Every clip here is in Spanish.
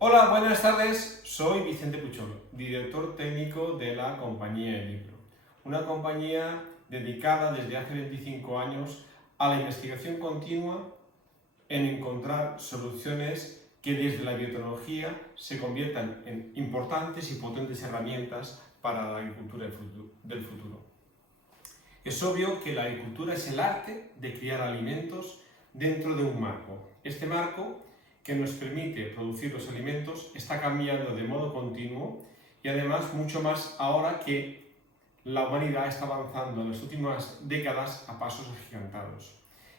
Hola, buenas tardes. Soy Vicente Pucholo, director técnico de la compañía Elibro, una compañía dedicada desde hace 25 años a la investigación continua en encontrar soluciones que desde la biotecnología se conviertan en importantes y potentes herramientas para la agricultura del futuro. Es obvio que la agricultura es el arte de criar alimentos dentro de un marco. Este marco que nos permite producir los alimentos está cambiando de modo continuo y además mucho más ahora que la humanidad está avanzando en las últimas décadas a pasos agigantados.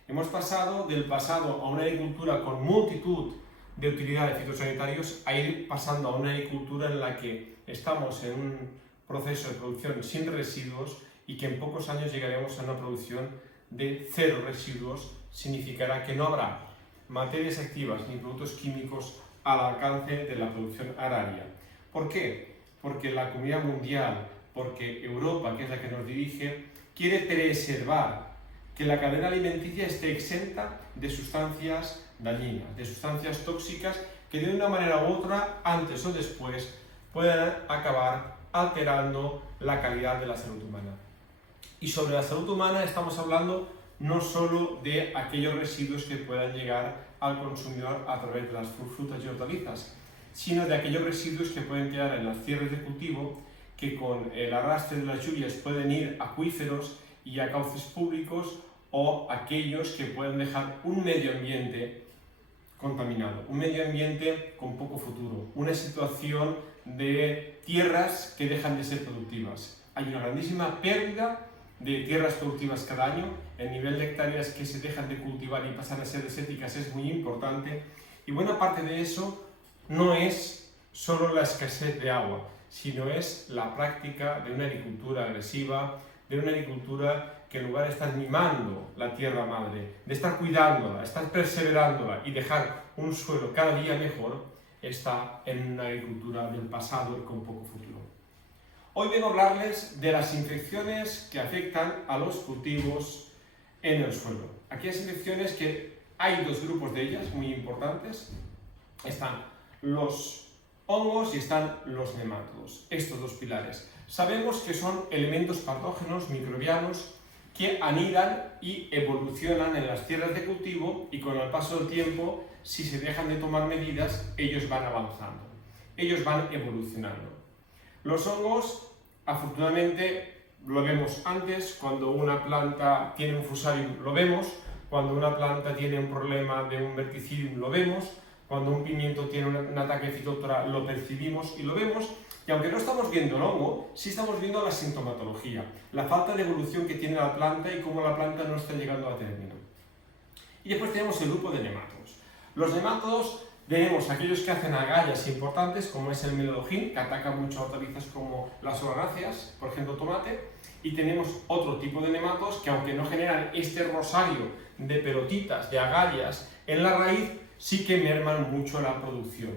Hemos pasado del pasado a una agricultura con multitud de utilidades fitosanitarios a ir pasando a una agricultura en la que estamos en un proceso de producción sin residuos y que en pocos años llegaremos a una producción de cero residuos. Significará que no habrá materias activas ni productos químicos al alcance de la producción agraria. ¿Por qué? Porque la comunidad mundial, porque Europa, que es la que nos dirige, quiere preservar que la cadena alimenticia esté exenta de sustancias dañinas, de sustancias tóxicas que de una manera u otra, antes o después, puedan acabar alterando la calidad de la salud humana. Y sobre la salud humana estamos hablando no solo de aquellos residuos que puedan llegar al consumidor a través de las frutas y hortalizas, sino de aquellos residuos que pueden quedar en las tierras de cultivo, que con el arrastre de las lluvias pueden ir a acuíferos y a cauces públicos, o aquellos que pueden dejar un medio ambiente contaminado, un medio ambiente con poco futuro, una situación de tierras que dejan de ser productivas. Hay una grandísima pérdida de tierras productivas cada año, el nivel de hectáreas que se dejan de cultivar y pasan a ser desérticas es muy importante, y buena parte de eso no es solo la escasez de agua, sino es la práctica de una agricultura agresiva, de una agricultura que en lugar de estar mimando la tierra madre, de estar cuidándola, estar perseverándola y dejar un suelo cada día mejor, está en una agricultura del pasado y con poco futuro. Hoy vengo a hablarles de las infecciones que afectan a los cultivos en el suelo. Aquellas infecciones que hay dos grupos de ellas muy importantes. Están los hongos y están los nemátodos, estos dos pilares. Sabemos que son elementos patógenos microbianos que anidan y evolucionan en las tierras de cultivo, y con el paso del tiempo, si se dejan de tomar medidas, ellos van avanzando, ellos van evolucionando. Los hongos, afortunadamente, lo vemos antes. Cuando una planta tiene un fusarium, lo vemos. Cuando una planta tiene un problema de un verticidium, lo vemos. Cuando un pimiento tiene un ataque de fitóptora, lo percibimos y lo vemos. Y aunque no estamos viendo el hongo, sí estamos viendo la sintomatología, la falta de evolución que tiene la planta y cómo la planta no está llegando a término. Y después tenemos el grupo de nemátodos. Los nemátodos tenemos aquellos que hacen agallas importantes, como es el melodojín, que ataca mucho a hortalizas como las solanáceas, por ejemplo tomate, y tenemos otro tipo de nemátodos que, aunque no generan este rosario de pelotitas, de agallas en la raíz, sí que merman mucho la producción.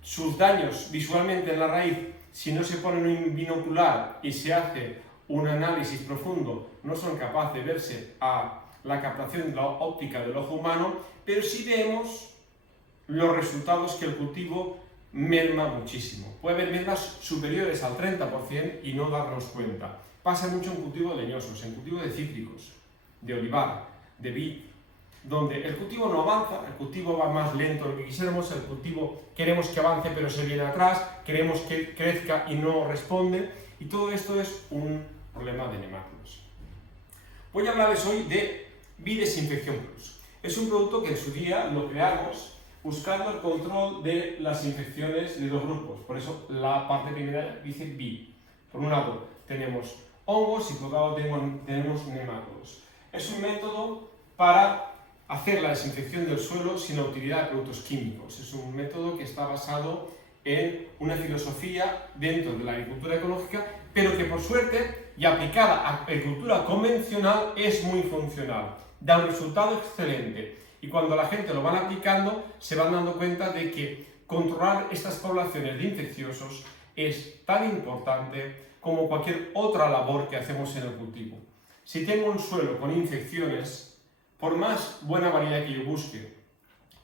Sus daños visualmente en la raíz, si no se pone un binocular y se hace un análisis profundo, no son capaces de verse a la captación de la óptica del ojo humano, pero sí vemos los resultados que el cultivo merma muchísimo. Puede haber mermas superiores al 30% y no darnos cuenta. Pasa mucho en cultivos leñosos, en cultivos de cítricos, de olivar, de vid, donde el cultivo no avanza, el cultivo va más lento de lo que quisiéramos, el cultivo queremos que avance pero se viene atrás, queremos que crezca y no responde, y todo esto es un problema de nemátodos. Voy a hablarles hoy de Bidesinfección Plus. Es un producto que en su día lo creamos buscando el control de las infecciones de dos grupos. Por eso la parte primera dice bi. Por un lado tenemos hongos y por otro lado tenemos nemátodos. Es un método para hacer la desinfección del suelo sin la utilidad de productos químicos. Es un método que está basado en una filosofía dentro de la agricultura ecológica, pero que por suerte y aplicada a agricultura convencional es muy funcional. Da un resultado excelente. Y cuando la gente lo van aplicando, se van dando cuenta de que controlar estas poblaciones de infecciosos es tan importante como cualquier otra labor que hacemos en el cultivo. Si tengo un suelo con infecciones, por más buena variedad que yo busque,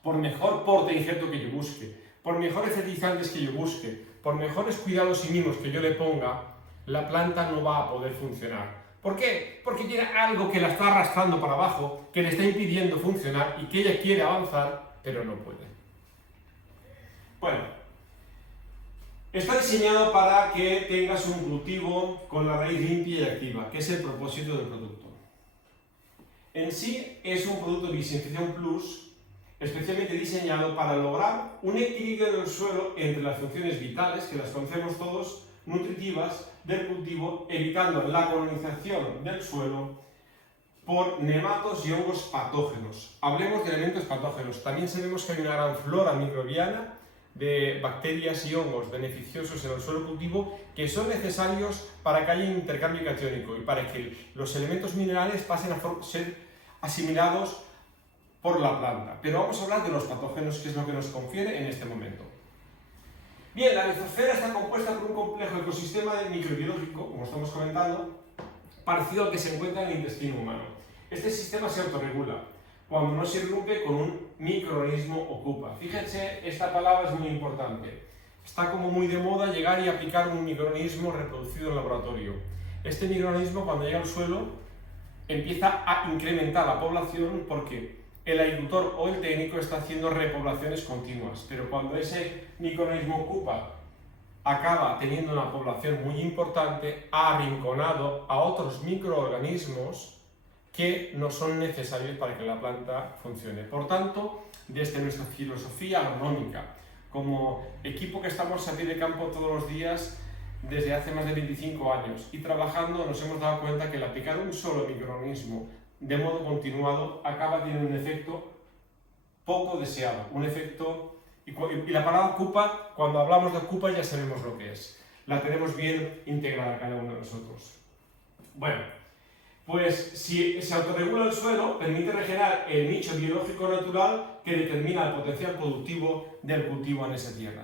por mejor porte injerto que yo busque, por mejores fertilizantes que yo busque, por mejores cuidados y mimos que yo le ponga, la planta no va a poder funcionar. ¿Por qué? Porque tiene algo que la está arrastrando para abajo, que le está impidiendo funcionar y que ella quiere avanzar, pero no puede. Bueno, está diseñado para que tengas un cultivo con la raíz limpia y activa, que es el propósito del producto. En sí es un producto de Bisinfección Plus, especialmente diseñado para lograr un equilibrio del suelo entre las funciones vitales, que las conocemos todos, nutritivas, del cultivo, evitando la colonización del suelo por nematos y hongos patógenos. Hablemos de elementos patógenos. También sabemos que hay una gran flora microbiana de bacterias y hongos beneficiosos en el suelo cultivo que son necesarios para que haya intercambio catiónico y para que los elementos minerales pasen a ser asimilados por la planta. Pero vamos a hablar de los patógenos, que es lo que nos confiere en este momento. Bien, la rizosfera está compuesta por un complejo ecosistema microbiológico, como estamos comentando, parecido al que se encuentra en el intestino humano. Este sistema se autorregula cuando no se irrumpe con un microorganismo ocupa. Fíjense, esta palabra es muy importante. Está como muy de moda llegar y aplicar un microorganismo reproducido en laboratorio. Este microorganismo, cuando llega al suelo, empieza a incrementar la población porque el agricultor o el técnico está haciendo repoblaciones continuas, pero cuando ese microorganismo ocupa acaba teniendo una población muy importante, ha arrinconado a otros microorganismos que no son necesarios para que la planta funcione. Por tanto, desde nuestra filosofía agronómica, como equipo que estamos a pie de campo todos los días desde hace más de 25 años y trabajando, nos hemos dado cuenta que el aplicar un solo microorganismo de modo continuado acaba teniendo un efecto poco deseado, un efecto, y la palabra ocupa, cuando hablamos de ocupa ya sabemos lo que es, la tenemos bien integrada cada uno de nosotros. Bueno, pues si se autorregula el suelo, permite regenerar el nicho biológico natural que determina el potencial productivo del cultivo en esa tierra.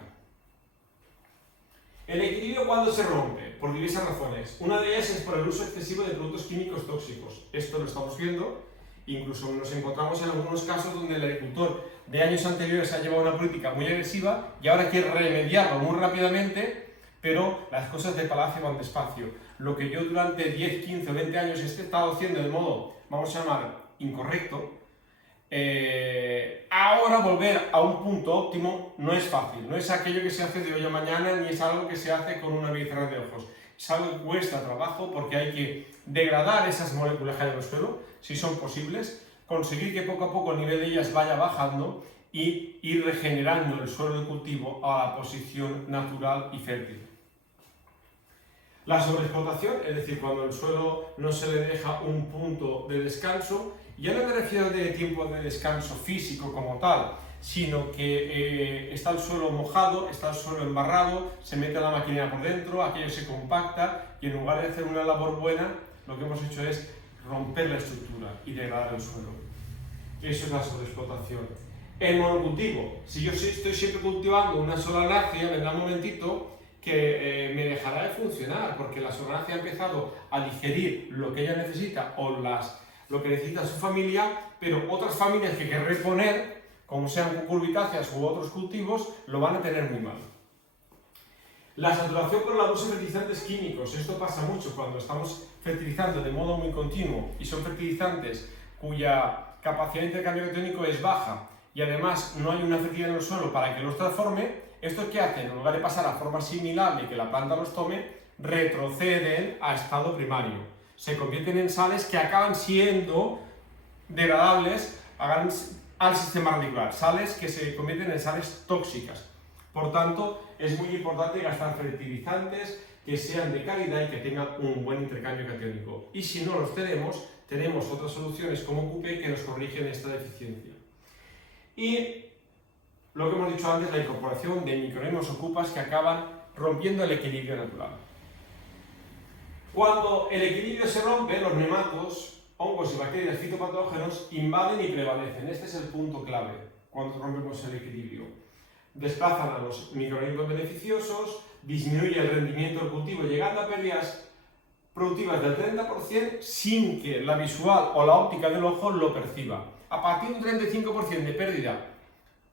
El equilibrio, ¿cuándo se rompe? Por diversas razones. Una de ellas es por el uso excesivo de productos químicos tóxicos. Esto lo estamos viendo, incluso nos encontramos en algunos casos donde el agricultor de años anteriores ha llevado una política muy agresiva y ahora quiere remediarlo muy rápidamente, pero las cosas de palacio van despacio. Lo que yo durante 10, 15 o 20 años he estado haciendo de modo, vamos a llamar, incorrecto, ahora volver a un punto óptimo no es fácil, no es aquello que se hace de hoy a mañana, ni es algo que se hace con una cerrar de ojos. Es algo que cuesta trabajo porque hay que degradar esas moléculas que hay en el suelo, si son posibles, conseguir que poco a poco el nivel de ellas vaya bajando y ir regenerando el suelo de cultivo a la posición natural y fértil. La sobreexplotación, es decir, cuando el suelo no se le deja un punto de descanso, ya no me refiero de tiempo de descanso físico como tal, sino que está el suelo mojado, está el suelo embarrado, se mete la maquinaria por dentro, aquello se compacta y en lugar de hacer una labor buena, lo que hemos hecho es romper la estructura y degradar el suelo. Eso es la sobreexplotación. El monocultivo, si yo estoy siempre cultivando una solanácea, vendrá un momentito que me dejará de funcionar porque la solanácea ha empezado a digerir lo que ella necesita o lo que necesita su familia, pero otras familias que querré poner, como sean cucurbitáceas u otros cultivos, lo van a tener muy mal. La saturación por el abuso de fertilizantes químicos, esto pasa mucho cuando estamos fertilizando de modo muy continuo y son fertilizantes cuya capacidad de intercambio catiónico es baja y además no hay una fertilidad en el suelo para que los transforme. ¿Estos qué hacen? En lugar de pasar a forma asimilable y que la planta los tome, retroceden a estado primario. Se convierten en sales que acaban siendo degradables al sistema radicular. Sales que se convierten en sales tóxicas. Por tanto, es muy importante gastar fertilizantes que sean de calidad y que tengan un buen intercambio catiónico. Y si no los tenemos otras soluciones como CUPE que nos corrigen esta deficiencia. Y lo que hemos dicho antes, la incorporación de microorganismos ocupas que acaban rompiendo el equilibrio natural. Cuando el equilibrio se rompe, los nematos, hongos y bacterias fitopatógenos invaden y prevalecen. Este es el punto clave cuando rompemos el equilibrio. Desplazan a los microorganismos beneficiosos, disminuye el rendimiento del cultivo, llegando a pérdidas productivas del 30% sin que la visual o la óptica del ojo lo perciba. A partir de un 35% de pérdida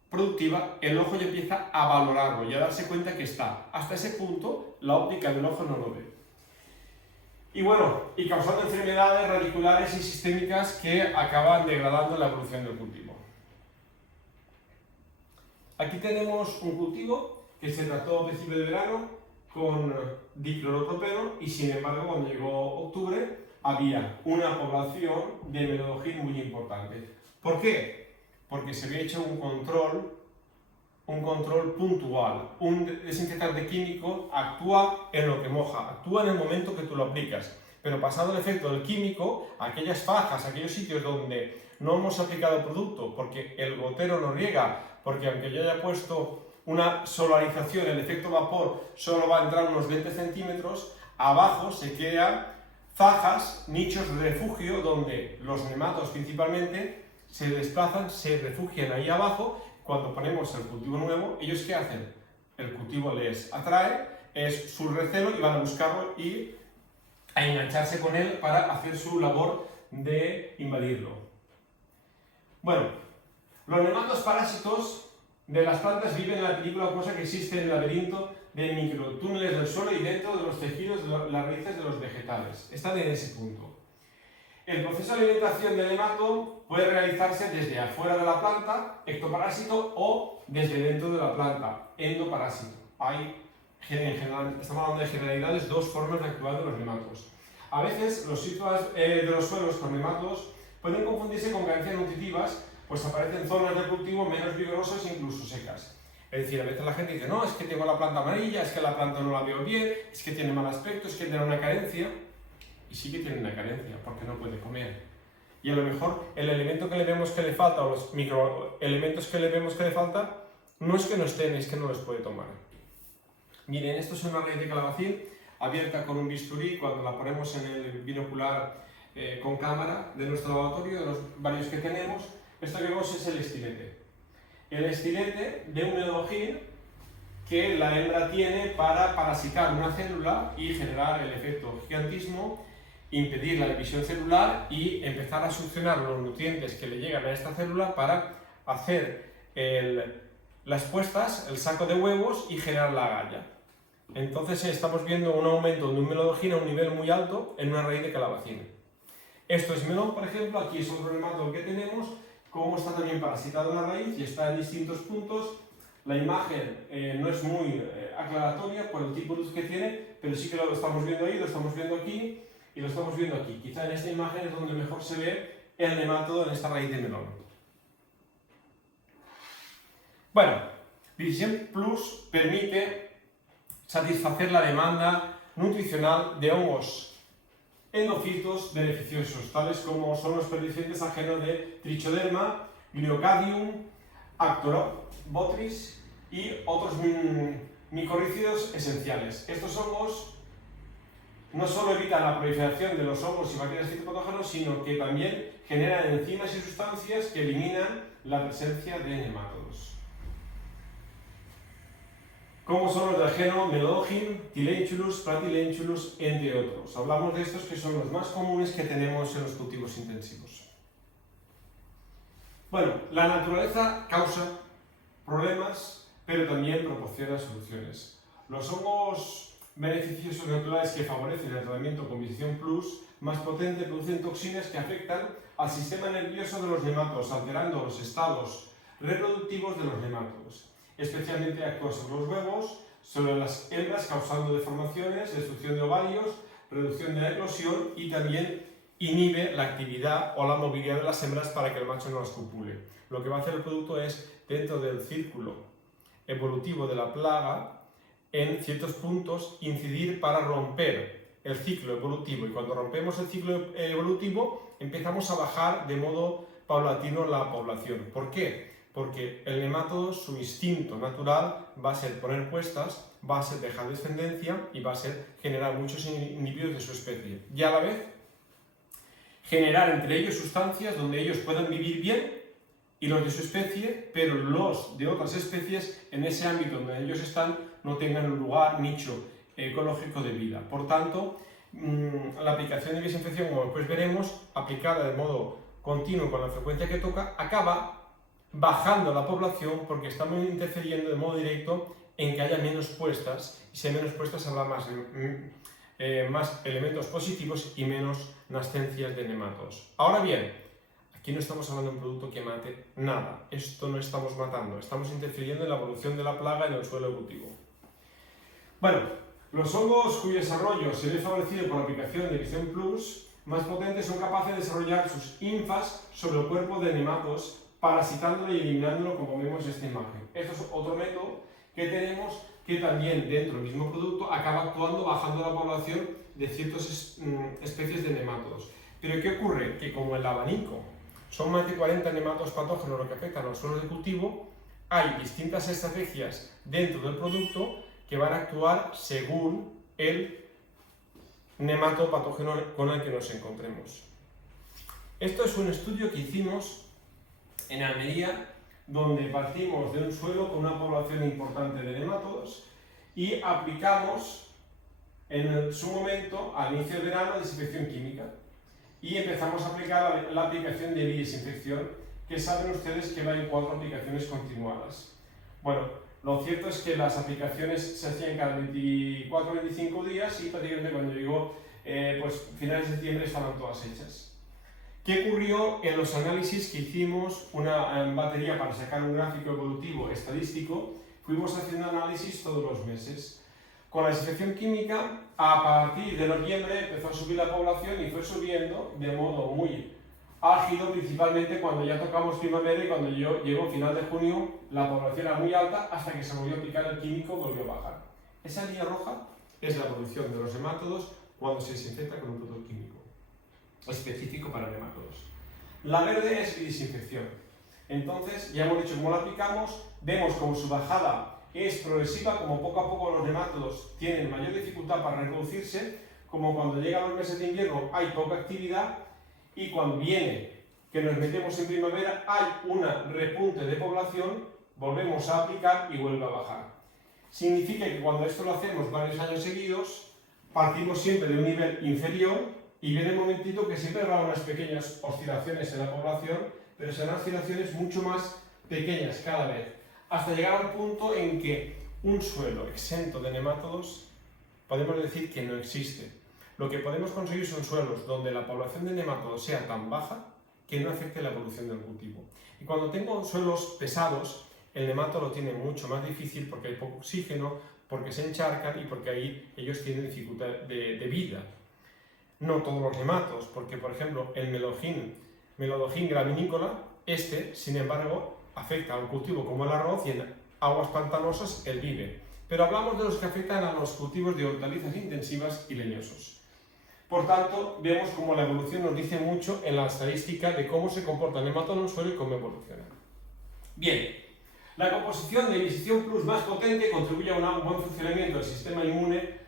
productiva, el ojo ya empieza a valorarlo y a darse cuenta que está. Hasta ese punto, la óptica del ojo no lo ve. Y bueno, y causando enfermedades radiculares y sistémicas que acaban degradando la evolución del cultivo. Aquí tenemos un cultivo que se trató a principios de verano con diclorotropeno y sin embargo cuando llegó octubre había una población de melodogin muy importante. ¿Por qué? Porque se había hecho un control puntual. Un desinfectante químico actúa en lo que moja, actúa en el momento que tú lo aplicas. Pero pasado el efecto del químico, aquellas fajas, aquellos sitios donde no hemos aplicado el producto porque el gotero no riega, porque aunque yo haya puesto una solarización, el efecto vapor solo va a entrar unos 20 centímetros, abajo se crean fajas, nichos de refugio, donde los nematodos principalmente se desplazan, se refugian ahí abajo. Cuando ponemos el cultivo nuevo, ¿ellos qué hacen? El cultivo les atrae, es su recelo y van a buscarlo y a engancharse con él para hacer su labor de invadirlo. Bueno, los nematodos parásitos de las plantas viven en la película acuosa que existe en el laberinto de microtúneles del suelo y dentro de los tejidos de las raíces de los vegetales. Están en ese punto. El proceso de alimentación del nemato puede realizarse desde afuera de la planta, ectoparásito, o desde dentro de la planta, endoparásito. Hay, en general, estamos hablando de generalidades, dos formas de actuar de los nematos. A veces los sitios de los suelos con nematos pueden confundirse con carencias nutritivas, pues aparecen zonas de cultivo menos vigorosas e incluso secas. Es decir, a veces la gente dice, no, es que tengo la planta amarilla, es que la planta no la veo bien, es que tiene mal aspecto, es que tiene una carencia. Y sí que tiene una carencia, porque no puede comer. Y a lo mejor el elemento que le vemos que le falta, o los microelementos que le vemos que le falta, no es que no estén, es que no los puede tomar. Miren, esto es una raíz de calabacín abierta con un bisturí. Cuando la ponemos en el binocular con cámara de nuestro laboratorio, de los varios que tenemos, esto que vemos es el estilete. El estilete de un melodogin que la hembra tiene para parasitar una célula y generar el efecto gigantismo, impedir la división celular y empezar a succionar los nutrientes que le llegan a esta célula para hacer las puestas, el saco de huevos y generar la agalla. Entonces estamos viendo un aumento de un melodogin a un nivel muy alto en una raíz de calabacín. Esto es melón, por ejemplo, aquí es otro nemato que tenemos, como está también parasitado en la raíz y está en distintos puntos. La imagen no es muy aclaratoria por el tipo de luz que tiene, pero sí que lo estamos viendo ahí, lo estamos viendo aquí y lo estamos viendo aquí. Quizá en esta imagen es donde mejor se ve el nemátodo en esta raíz de melón. Bueno, Decision Plus permite satisfacer la demanda nutricional de hongos endofitos beneficiosos, tales como son los pertenecientes al género de Trichoderma, Gliocardium, Actorobotris y otros micorrícidos esenciales. Estos hongos no solo evitan la proliferación de los hongos y bacterias fitopatógenos, sino que también generan enzimas y sustancias que eliminan la presencia de nemátodos. Como son los del género Melodogin, Tilentulus, Platylenchulus, entre otros. Hablamos de estos que son los más comunes que tenemos en los cultivos intensivos. Bueno, la naturaleza causa problemas, pero también proporciona soluciones. Los hongos beneficiosos naturales que favorecen el tratamiento con Decision Plus más potente producen toxinas que afectan al sistema nervioso de los nemátodos, alterando los estados reproductivos de los nemátodos. Especialmente actúa sobre los huevos, sobre las hembras, causando deformaciones, destrucción de ovarios, reducción de la eclosión y también inhibe la actividad o la movilidad de las hembras para que el macho no las copule. Lo que va a hacer el producto es, dentro del círculo evolutivo de la plaga, en ciertos puntos incidir para romper el ciclo evolutivo, y cuando rompemos el ciclo evolutivo empezamos a bajar de modo paulatino la población. ¿Por qué? Porque el nemátodo, su instinto natural va a ser poner puestas, va a ser dejar descendencia y va a ser generar muchos individuos de su especie. Y a la vez, generar entre ellos sustancias donde ellos puedan vivir bien y los de su especie, pero los de otras especies en ese ámbito donde ellos están no tengan un lugar, nicho ecológico de vida. Por tanto, la aplicación de desinfección, como después veremos, aplicada de modo continuo con la frecuencia que toca, acaba bajando la población porque estamos interfiriendo de modo directo en que haya menos puestas, y si hay menos puestas habrá más elementos positivos y menos nascencias de nematodos. Ahora bien, aquí no estamos hablando de un producto que mate nada, esto no estamos matando, estamos interfiriendo en la evolución de la plaga en el suelo de cultivo. Bueno, los hongos cuyo desarrollo se ve favorecido por la aplicación de Visión Plus más potentes son capaces de desarrollar sus infas sobre el cuerpo de nematodos, parasitándolo y eliminándolo, como vemos en esta imagen. Esto es otro método que tenemos que también dentro del mismo producto acaba actuando bajando la población de ciertas especies de nematodos. Pero ¿qué ocurre? Que como el abanico son más de 40 nematodos patógenos lo que afectan a los suelos de cultivo, hay distintas estrategias dentro del producto que van a actuar según el nematodo patógeno con el que nos encontremos. Esto es un estudio que hicimos en Almería, donde partimos de un suelo con una población importante de nematodos y aplicamos en su momento, al inicio del verano, desinfección química. Y empezamos a aplicar la aplicación de bidesinfección, que saben ustedes que va en 4 aplicaciones continuadas. Bueno, lo cierto es que las aplicaciones se hacían cada 24 o 25 días y prácticamente cuando llegó pues finales de septiembre estaban todas hechas. ¿Qué ocurrió en los análisis que hicimos una batería para sacar un gráfico evolutivo estadístico? Fuimos haciendo análisis todos los meses. Con la desinfección química, a partir de noviembre empezó a subir la población y fue subiendo de modo muy álgido, principalmente cuando ya tocamos primavera y cuando llegó final de junio la población era muy alta hasta que se volvió a aplicar el químico, volvió a bajar. Esa línea roja es la evolución de los nemátodos cuando se desinfecta con un producto químico específico para nemátodos. La verde es desinfección. Entonces, ya hemos dicho cómo la aplicamos, vemos como su bajada es progresiva, como poco a poco los nemátodos tienen mayor dificultad para reproducirse, como cuando llegan los meses de invierno hay poca actividad y cuando viene que nos metemos en primavera hay un repunte de población, volvemos a aplicar y vuelve a bajar. Significa que cuando esto lo hacemos varios años seguidos, partimos siempre de un nivel inferior y viene el momentito que siempre habrá unas pequeñas oscilaciones en la población, pero serán oscilaciones mucho más pequeñas cada vez, hasta llegar a un punto en que un suelo exento de nemátodos podemos decir que no existe. Lo que podemos conseguir son suelos donde la población de nemátodos sea tan baja que no afecte la evolución del cultivo. Y cuando tengo suelos pesados, el nemátodo lo tiene mucho más difícil porque hay poco oxígeno, porque se encharcan y porque ahí ellos tienen dificultad de vida. No todos los nemátodos, porque por ejemplo el Melodojin graminícola, sin embargo, afecta a un cultivo como el arroz y en aguas pantanosas el vive. Pero hablamos de los que afectan a los cultivos de hortalizas intensivas y leñosos. Por tanto, vemos cómo la evolución nos dice mucho en la estadística de cómo se comporta el nematodo en un suelo y cómo evoluciona. Bien, la composición de Visión Plus más potente contribuye a un buen funcionamiento del sistema inmune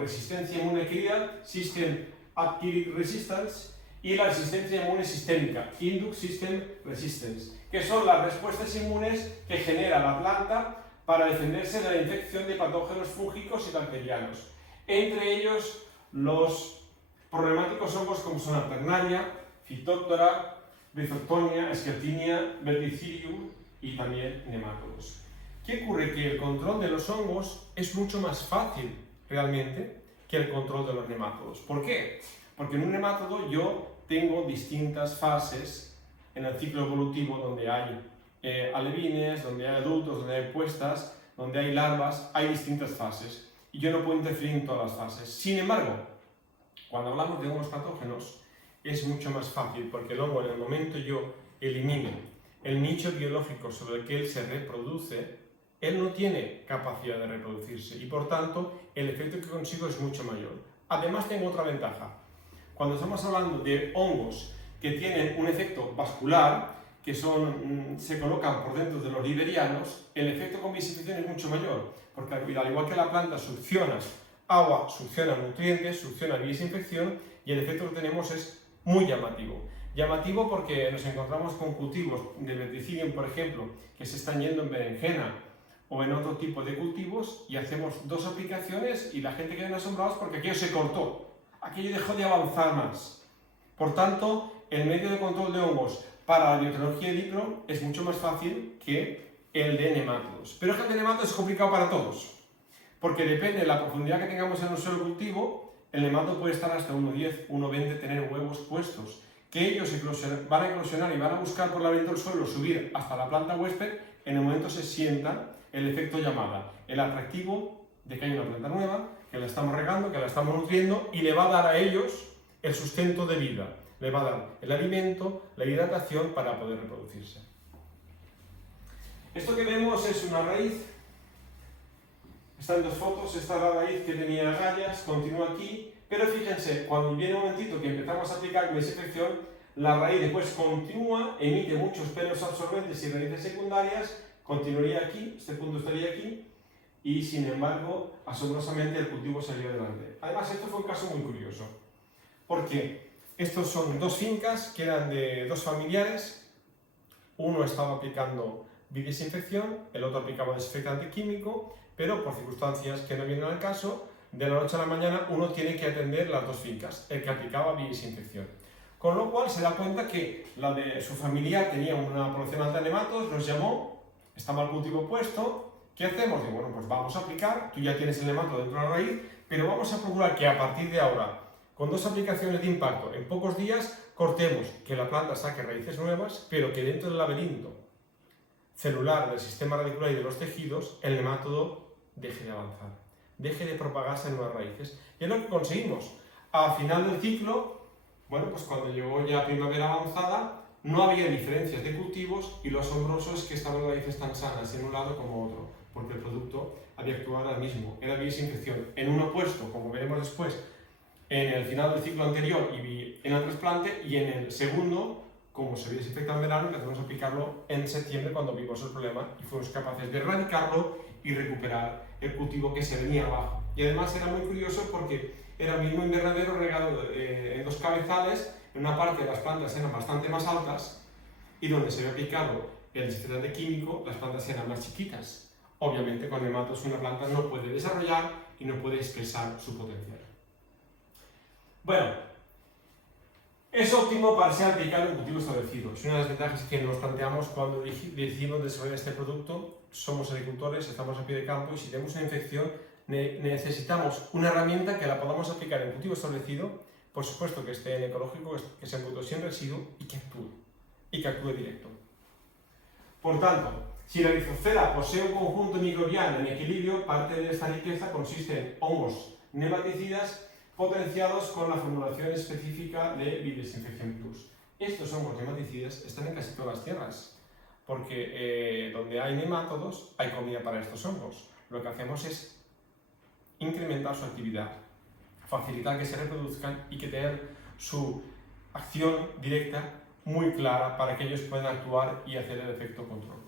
resistencia inmune adquirida, System Acquired Resistance, y la resistencia inmune sistémica, Induced System Resistance, que son las respuestas inmunes que genera la planta para defenderse de la infección de patógenos fúngicos y bacterianos. Entre ellos, los problemáticos hongos como son Alternaria, Phytophthora, Rhizoctonia, Escherichia, Verticillium y también nemátodos. ¿Qué ocurre? Que el control de los hongos es mucho más fácil realmente que el control de los nemátodos. ¿Por qué? Porque en un nemátodo yo tengo distintas fases en el ciclo evolutivo donde hay alevines, donde hay adultos, donde hay puestas, donde hay larvas, hay distintas fases y yo no puedo interferir en todas las fases. Sin embargo, cuando hablamos de hongos patógenos es mucho más fácil porque el hongo en el momento yo elimine el nicho biológico sobre el que él se reproduce, él no tiene capacidad de reproducirse y por tanto el efecto que consigo es mucho mayor. Además tengo otra ventaja. Cuando estamos hablando de hongos que tienen un efecto vascular, que se colocan por dentro de los liberianos, el efecto con bisinfección es mucho mayor, porque al igual que la planta succiona agua, succiona nutrientes, succiona bisinfección y el efecto que tenemos es muy llamativo. Llamativo porque nos encontramos con cultivos de Verticillium, por ejemplo, que se están yendo en berenjena o en otro tipo de cultivos y hacemos 2 aplicaciones y la gente queda asombrados porque aquello se cortó, aquello dejó de avanzar más. Por tanto, el medio de control de hongos para la biotecnología de Dipro es mucho más fácil que el de nemátodos. Pero es que el de nemátodos es complicado para todos, porque depende de la profundidad que tengamos en el suelo cultivo, el nemátodo puede estar hasta 1,10, 1,20, tener huevos puestos, que ellos van a eclosionar y van a buscar por la laberinto del suelo subir hasta la planta huésped. En el momento se sienta el efecto llamada, el atractivo de que hay una planta nueva, que la estamos regando, que la estamos nutriendo y le va a dar a ellos el sustento de vida, le va a dar el alimento, la hidratación para poder reproducirse. Esto que vemos es una raíz, están dos fotos, esta es la raíz que tenía agallas, continúa aquí, pero fíjense, cuando viene un momentito que empezamos a aplicar desinfección, la raíz después continúa, emite muchos pelos absorbentes y raíces secundarias, continuaría aquí, este punto estaría aquí, y sin embargo, asombrosamente el cultivo salió adelante. Además, esto fue un caso muy curioso, porque estos son dos fincas que eran de dos familiares, uno estaba aplicando bidesinfección, el otro aplicaba desinfectante químico, pero por circunstancias que no vienen al caso, de la noche a la mañana uno tiene que atender las dos fincas, el que aplicaba bidesinfección. Con lo cual se da cuenta que la de su familiar tenía una población alta de nematos, nos llamó, estaba el cultivo puesto, ¿qué hacemos? Digo, bueno, pues vamos a aplicar, tú ya tienes el nemato dentro de la raíz, pero vamos a procurar que a partir de ahora, con dos aplicaciones de impacto, en pocos días cortemos, que la planta saque raíces nuevas, pero que dentro del laberinto celular del sistema radicular y de los tejidos, el nemátodo deje de avanzar, deje de propagarse en nuevas raíces. Y es lo que conseguimos. Al final del ciclo, bueno, pues cuando llegó ya primavera avanzada, no había diferencias de cultivos y lo asombroso es que estaban las raíces tan sanas en un lado como otro, porque el producto había actuado al mismo, era bidesinfección. En uno puesto, como veremos después, en el final del ciclo anterior y en el trasplante, y en el segundo, como se desinfecta en verano, empezamos a aplicarlo en septiembre cuando vimos el problema y fuimos capaces de erradicarlo y recuperar el cultivo que se venía abajo. Y además era muy curioso porque era el mismo invernadero regado en dos cabezales, en una parte las plantas eran bastante más altas y donde se había aplicado el desinfectante químico las plantas eran más chiquitas. Obviamente con nematos una planta no puede desarrollar y no puede expresar su potencial. Bueno, es óptimo para ser aplicado en cultivo establecido. Es una de las ventajas que nos planteamos cuando decidimos desarrollar este producto. Somos agricultores, estamos a pie de campo y si tenemos una infección necesitamos una herramienta que la podamos aplicar en cultivo establecido, por supuesto que esté en ecológico, que sea en cultivo sin residuo y que actúe directo. Por tanto, si la rizocera posee un conjunto microbiano en equilibrio, parte de esta riqueza consiste en hongos nematicidas potenciados con la formulación específica de Bidesinfección Plus. Estos hongos nematicidas están en casi todas las tierras, porque donde hay nemátodos hay comida para estos hongos. Lo que hacemos es incrementar su actividad, facilitar que se reproduzcan y que tengan su acción directa muy clara para que ellos puedan actuar y hacer el efecto control.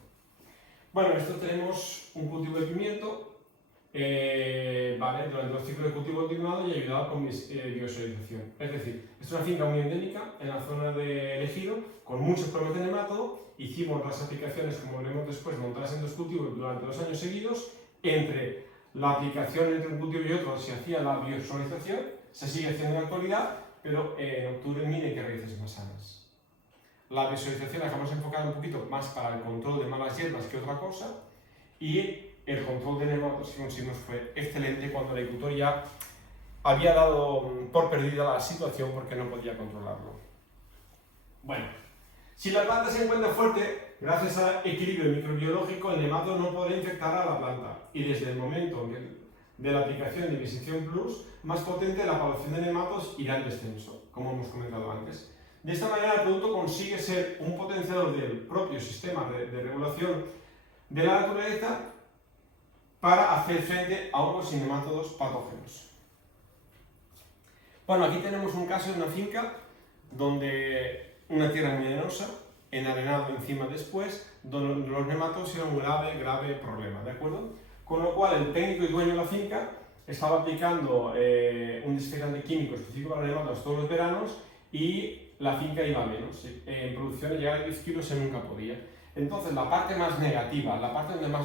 Bueno, esto tenemos un cultivo de pimiento, durante los ciclos de cultivo continuado y ayudado con biosolización. Es decir, es una finca muy endémica en la zona de Ejido, con muchos problemas de nemátodo. Hicimos las aplicaciones, como veremos después, montadas en dos cultivos durante 2 años seguidos. Entre la aplicación entre un cultivo y otro se hacía la biosolización, se sigue haciendo en la actualidad, pero en octubre mire que raíces más sanas. La biosolización la dejamos enfocada un poquito más para el control de malas hierbas que otra cosa, y el control de nematodos que conseguimos fue excelente cuando el agricultor ya había dado por perdida la situación porque no podía controlarlo. Bueno, si la planta se encuentra fuerte, gracias al equilibrio microbiológico, el nematodo no podrá infectar a la planta. Y desde el momento de la aplicación de Bidesinfección Plus, más potente, la población de nematodos irá en descenso, como hemos comentado antes. De esta manera, el producto consigue ser un potenciador del propio sistema de regulación de la naturaleza para hacer frente a hongos y nemátodos patógenos. Bueno, aquí tenemos un caso de una finca donde una tierra muy arenosa, enarenado encima después, donde los nematodos eran un grave problema, ¿de acuerdo? Con lo cual el técnico y dueño de la finca estaba aplicando un desinfectante químico específico para nematodos todos los veranos y la finca iba a menos. En producción de llegar a 10 kilos se nunca podía. Entonces, la parte más negativa, la parte donde más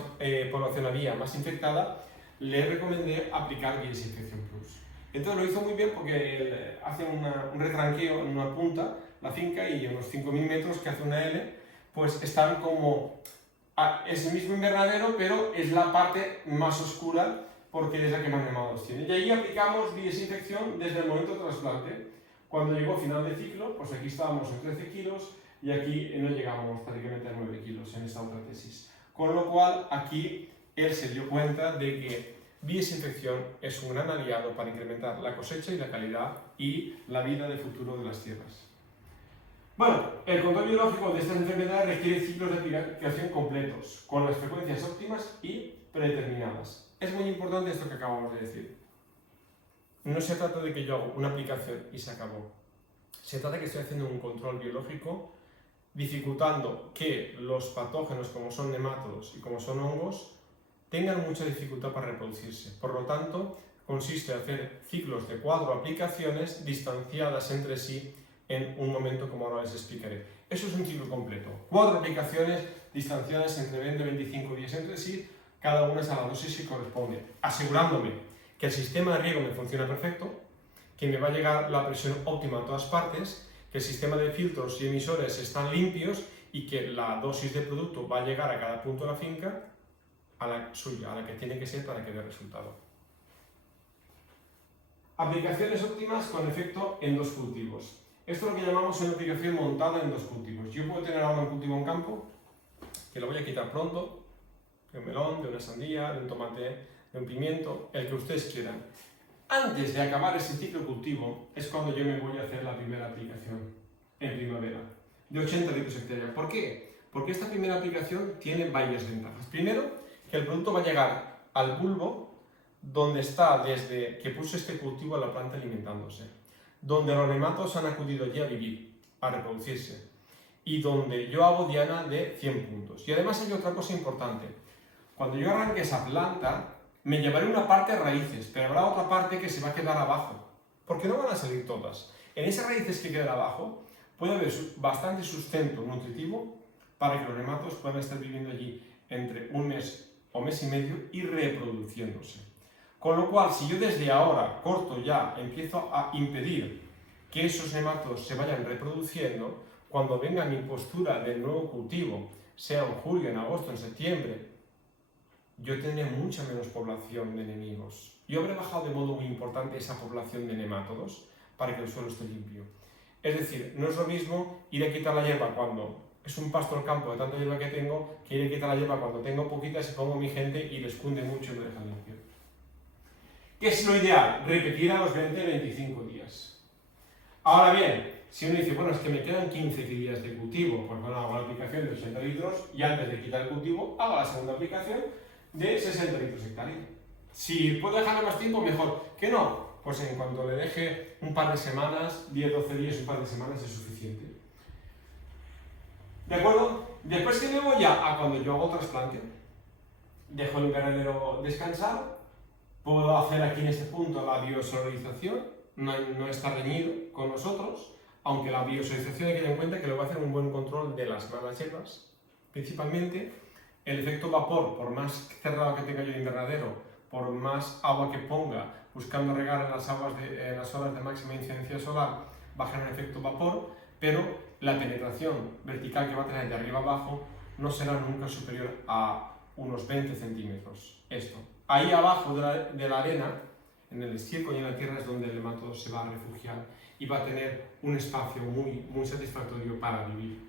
población había, más infectada, le recomendé aplicar Bidesinfección Plus. Entonces lo hizo muy bien porque hace un retranqueo en una punta, la finca y unos 5.000 metros que hace una L, pues están como... Es el mismo invernadero, pero es la parte más oscura porque es la que más nematos tiene. Y ahí aplicamos biodesinfección desde el momento del trasplante. Cuando llegó final de ciclo, pues aquí estábamos en 13 kilos y aquí no llegamos prácticamente a 9 kilos en esta otra tesis. Con lo cual, aquí él se dio cuenta de que biodesinfección es un gran aliado para incrementar la cosecha y la calidad y la vida de futuro de las tierras. Bueno, el control biológico de estas enfermedades requiere ciclos de aplicación completos, con las frecuencias óptimas y predeterminadas. Es muy importante esto que acabamos de decir. No se trata de que yo hago una aplicación y se acabó. Se trata de que estoy haciendo un control biológico dificultando que los patógenos como son nemátodos y como son hongos tengan mucha dificultad para reproducirse. Por lo tanto, consiste en hacer ciclos de 4 aplicaciones distanciadas entre sí en un momento como ahora les explicaré. Eso es un ciclo completo. 4 aplicaciones distanciadas entre 20 y 25 días entre sí, cada una es a la dosis que corresponde, asegurándome que el sistema de riego me funciona perfecto, que me va a llegar la presión óptima a todas partes, que el sistema de filtros y emisores están limpios y que la dosis de producto va a llegar a cada punto de la finca a la suya, a la que tiene que ser para que dé resultado. Aplicaciones óptimas con efecto en 2 cultivos. Esto es lo que llamamos una aplicación montada en 2 cultivos. Yo puedo tener ahora un cultivo en campo, que lo voy a quitar pronto, de un melón, de una sandía, de un tomate, de un pimiento, el que ustedes quieran. Antes de acabar ese ciclo de cultivo es cuando yo me voy a hacer la primera aplicación, en primavera, de 80 litros hectárea. ¿Por qué? Porque esta primera aplicación tiene varias ventajas. Primero, que el producto va a llegar al bulbo donde está desde que puse este cultivo a la planta alimentándose, donde los nematos han acudido allí a vivir, a reproducirse, y donde yo hago diana de 100 puntos. Y además hay otra cosa importante. Cuando yo arranque esa planta, me llevaré una parte a raíces, pero habrá otra parte que se va a quedar abajo, porque no van a salir todas. En esas raíces que quedan abajo puede haber bastante sustento nutritivo para que los nematos puedan estar viviendo allí entre un mes o mes y medio y reproduciéndose. Con lo cual, si yo desde ahora, corto ya, empiezo a impedir que esos nematos se vayan reproduciendo, cuando venga mi postura del nuevo cultivo, sea en julio, en agosto, en septiembre, yo tendré mucha menos población de enemigos. Yo habré bajado de modo muy importante esa población de nemátodos para que el suelo esté limpio. Es decir, no es lo mismo ir a quitar la hierba cuando es un pasto al campo de tanta hierba que tengo, que ir a quitar la hierba cuando tengo poquitas y pongo mi gente y les cunde mucho y me dejan limpio. ¿Qué es lo ideal? Repetir a los 20-25 días. Ahora bien, si uno dice, bueno, es que me quedan 15 días de cultivo, pues bueno, hago la aplicación de 80 litros y antes de quitar el cultivo hago la segunda aplicación de 60 litros hectárea. Si puedo dejarle más tiempo, mejor. ¿Que no? Pues en cuanto le deje un par de semanas, 10-12 días, un par de semanas es suficiente. ¿De acuerdo? Después que me voy ya a cuando yo hago trasplante, dejo el invernadero descansar, puedo hacer aquí en este punto la biosolarización, no está reñido con nosotros, aunque la biosolarización hay que tener en cuenta que le voy a hacer un buen control de las malas hierbas, principalmente el efecto vapor, por más cerrado que tenga yo el invernadero, por más agua que ponga, buscando regar en las horas de máxima incidencia solar, va a generar efecto vapor, pero la penetración vertical que va a tener de arriba abajo no será nunca superior a unos 20 centímetros. Esto. Ahí abajo de la arena, en el estiércol y en la tierra, es donde el nemátodo se va a refugiar y va a tener un espacio muy satisfactorio para vivir.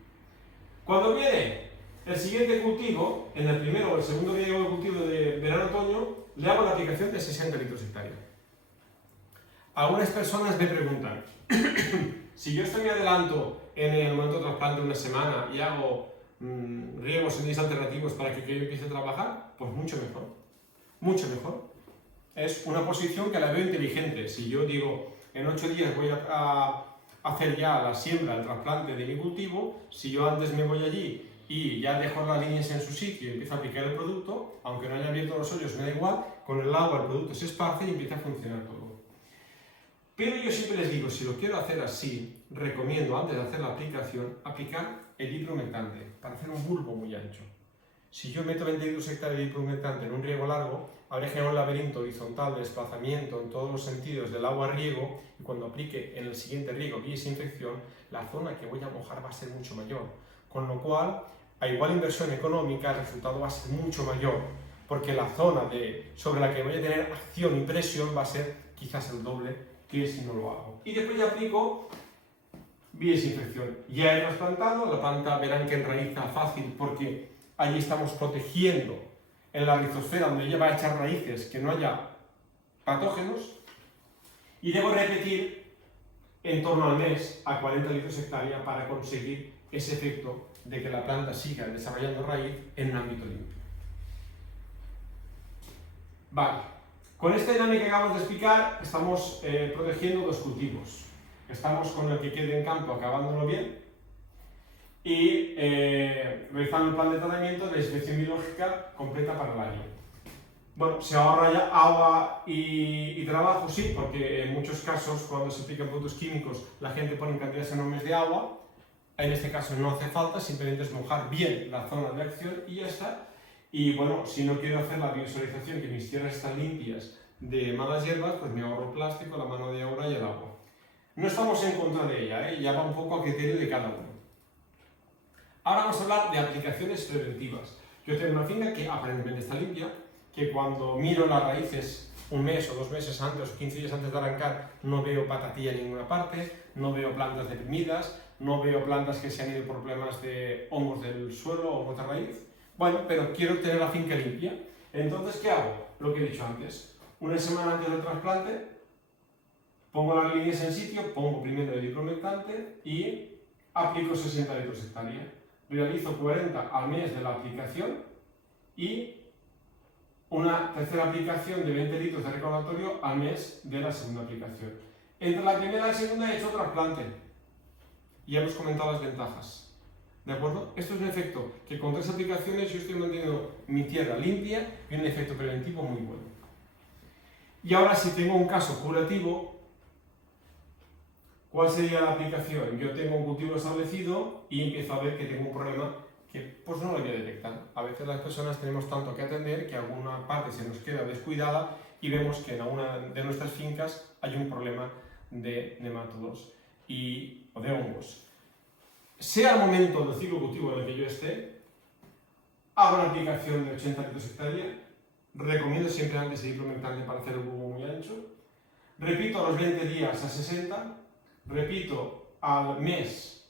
Cuando viene el siguiente cultivo, en el primero o el segundo día de cultivo de verano-otoño, le hago la aplicación de 60 litros hectárea. Algunas personas me preguntan, si yo estoy me adelanto en el momento de trasplante una semana y hago riegos en días alternativos para que yo empiece a trabajar, pues mucho mejor. Mucho mejor. Es una posición que la veo inteligente. Si yo digo, en 8 días voy a hacer ya la siembra, el trasplante de mi cultivo, si yo antes me voy allí y ya dejo las líneas en su sitio y empiezo a aplicar el producto, aunque no haya abierto los hoyos, me da igual, con el agua el producto se esparce y empieza a funcionar todo. Pero yo siempre les digo, si lo quiero hacer así, recomiendo antes de hacer la aplicación, aplicar el dipromectante para hacer un bulbo muy ancho. Si yo meto 20 litros hectáreas de dipromectante en un riego largo, habré generado un laberinto horizontal de desplazamiento en todos los sentidos del agua riego, y cuando aplique en el siguiente riego y desinfección, la zona que voy a mojar va a ser mucho mayor. Con lo cual, a igual inversión económica, el resultado va a ser mucho mayor, porque la zona sobre la que voy a tener acción y presión va a ser quizás el doble que si no lo hago. Y después ya aplico biodesinfección. Ya he trasplantado, la planta verán que enraiza fácil porque allí estamos protegiendo en la rizosfera donde ella va a echar raíces que no haya patógenos, y debo repetir en torno al mes a 40 litros hectárea para conseguir ese efecto de que la planta siga desarrollando raíz en un ámbito limpio. Vale, con esta dinámica que acabamos de explicar estamos protegiendo dos cultivos. Estamos con el que quede en campo acabándolo bien y realizando el plan de tratamiento de desinfección biológica completa para el año. Bueno, se ahorra ya agua y trabajo, sí, porque en muchos casos cuando se aplican productos químicos la gente pone cantidades enormes de agua. En este caso no hace falta, simplemente es mojar bien la zona de acción y ya está. Y bueno, si no quiero hacer la biosolización, que mis tierras están limpias de malas hierbas, pues me ahorro el plástico, la mano de obra y el agua. No estamos en contra de ella, ya va un poco a criterio de cada uno. Ahora vamos a hablar de aplicaciones preventivas. Yo tengo una finca que aparentemente está limpia, que cuando miro las raíces un mes o 2 meses antes o 15 días antes de arrancar no veo patatilla en ninguna parte, no veo plantas deprimidas, no veo plantas que se han ido por problemas de hongos del suelo o hongos de raíz. Bueno, pero quiero tener la finca limpia. Entonces, ¿qué hago? Lo que he dicho antes. Una semana antes del trasplante, pongo las líneas en sitio, pongo primero el dipromectante y aplico 60 litros hectárea. Realizo 40 al mes de la aplicación y una tercera aplicación de 20 litros de recordatorio al mes de la segunda aplicación. Entre la primera y la segunda he hecho trasplante. Ya hemos comentado las ventajas. ¿De acuerdo? Esto es un efecto que con 3 aplicaciones yo estoy manteniendo mi tierra limpia y un efecto preventivo muy bueno. Y ahora, si tengo un caso curativo, ¿cuál sería la aplicación? Yo tengo un cultivo establecido y empiezo a ver que tengo un problema que pues no lo voy a detectar. A veces las personas tenemos tanto que atender que alguna parte se nos queda descuidada y vemos que en alguna de nuestras fincas hay un problema de nematodos o de hongos. Sea el momento del ciclo cultivo en el que yo esté, hago una aplicación de 80 litros hectárea, recomiendo siempre antes el dipromectante para hacer el bulbo muy ancho, repito a los 20 días a 60, repito al mes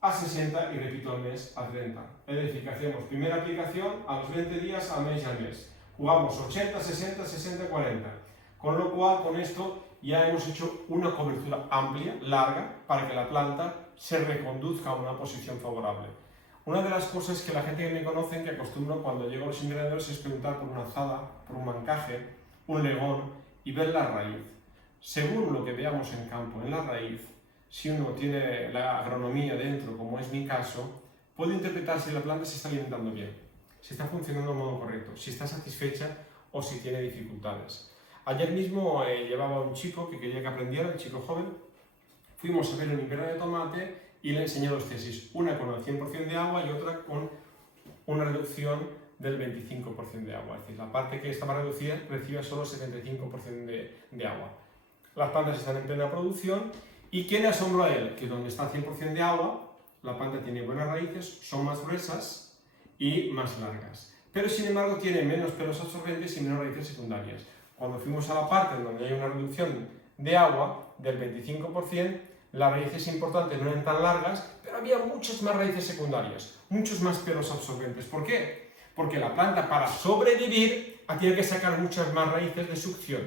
a 60 y repito al mes a 30. Es decir, que hacemos primera aplicación a los 20 días al mes y al mes. Jugamos 80, 60, 60, 40. Con lo cual, con esto ya hemos hecho una cobertura amplia, larga, para que la planta se reconduzca a una posición favorable. Una de las cosas que la gente que me conoce, que acostumbro cuando llego a los invernaderos, es preguntar por una azada, por un mancaje, un legón y ver la raíz. Según lo que veamos en campo, en la raíz, si uno tiene la agronomía dentro, como es mi caso, puede interpretar si la planta se está alimentando bien, si está funcionando de modo correcto, si está satisfecha o si tiene dificultades. Ayer mismo llevaba un chico que quería que aprendiera, un chico joven. Fuimos a ver un invernadero de tomate y le enseñé 2 tesis, una con el 100% de agua y otra con una reducción del 25% de agua. Es decir, la parte que estaba reducida recibe solo 75% de agua. Las plantas están en plena producción y ¿qué le asombró a él? Que donde está 100% de agua, la planta tiene buenas raíces, son más gruesas y más largas. Pero sin embargo tiene menos pelos absorbentes y menos raíces secundarias. Cuando fuimos a la parte en donde hay una reducción de agua del 25%, las raíces importantes no eran tan largas, pero había muchas más raíces secundarias, muchos más pelos absorbentes. ¿Por qué? Porque la planta, para sobrevivir, tiene que sacar muchas más raíces de succión.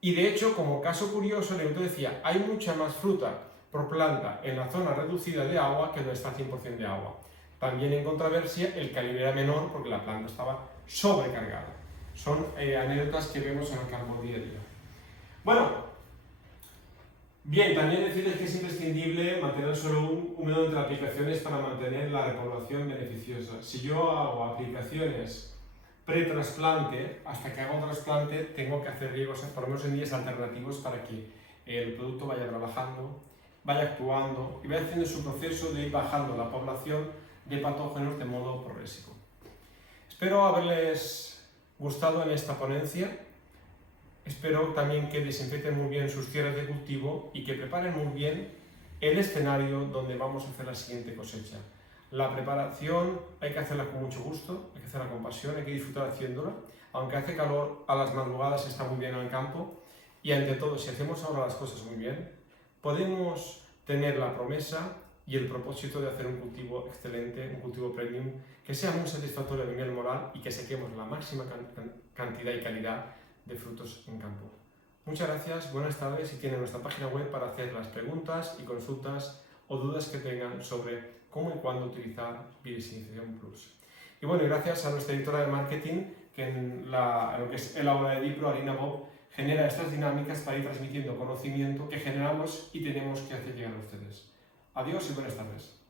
Y de hecho, como caso curioso, el autor decía, hay mucha más fruta por planta en la zona reducida de agua que donde está 100% de agua. También en controversia, el calibre era menor porque la planta estaba sobrecargada. Son anécdotas que vemos en el campo día a día. Bueno, bien, también decirles que es imprescindible mantener el suelo húmedo entre aplicaciones para mantener la repoblación beneficiosa. Si yo hago aplicaciones pre-trasplante, hasta que hago un trasplante, tengo que hacer riegos, por lo menos en días alternativos, para que el producto vaya trabajando, vaya actuando y vaya haciendo su proceso de ir bajando la población de patógenos de modo progresivo. Espero haberles gustado en esta ponencia. Espero también que desinfecten muy bien sus tierras de cultivo y que preparen muy bien el escenario donde vamos a hacer la siguiente cosecha. La preparación hay que hacerla con mucho gusto, hay que hacerla con pasión, hay que disfrutar haciéndola. Aunque hace calor, a las madrugadas está muy bien en el campo. Y ante todo, si hacemos ahora las cosas muy bien, podemos tener la promesa y el propósito de hacer un cultivo excelente, un cultivo premium, que sea muy satisfactorio a nivel moral y que saquemos la máxima cantidad y calidad de frutos en campo. Muchas gracias, buenas tardes y tienen nuestra página web para hacer las preguntas y consultas o dudas que tengan sobre cómo y cuándo utilizar Biodigestion Plus. Y bueno, gracias a nuestra editora de marketing que en lo que es el aula de Dipro, Alina Bob, genera estas dinámicas para ir transmitiendo conocimiento que generamos y tenemos que hacer llegar a ustedes. Adiós y buenas tardes.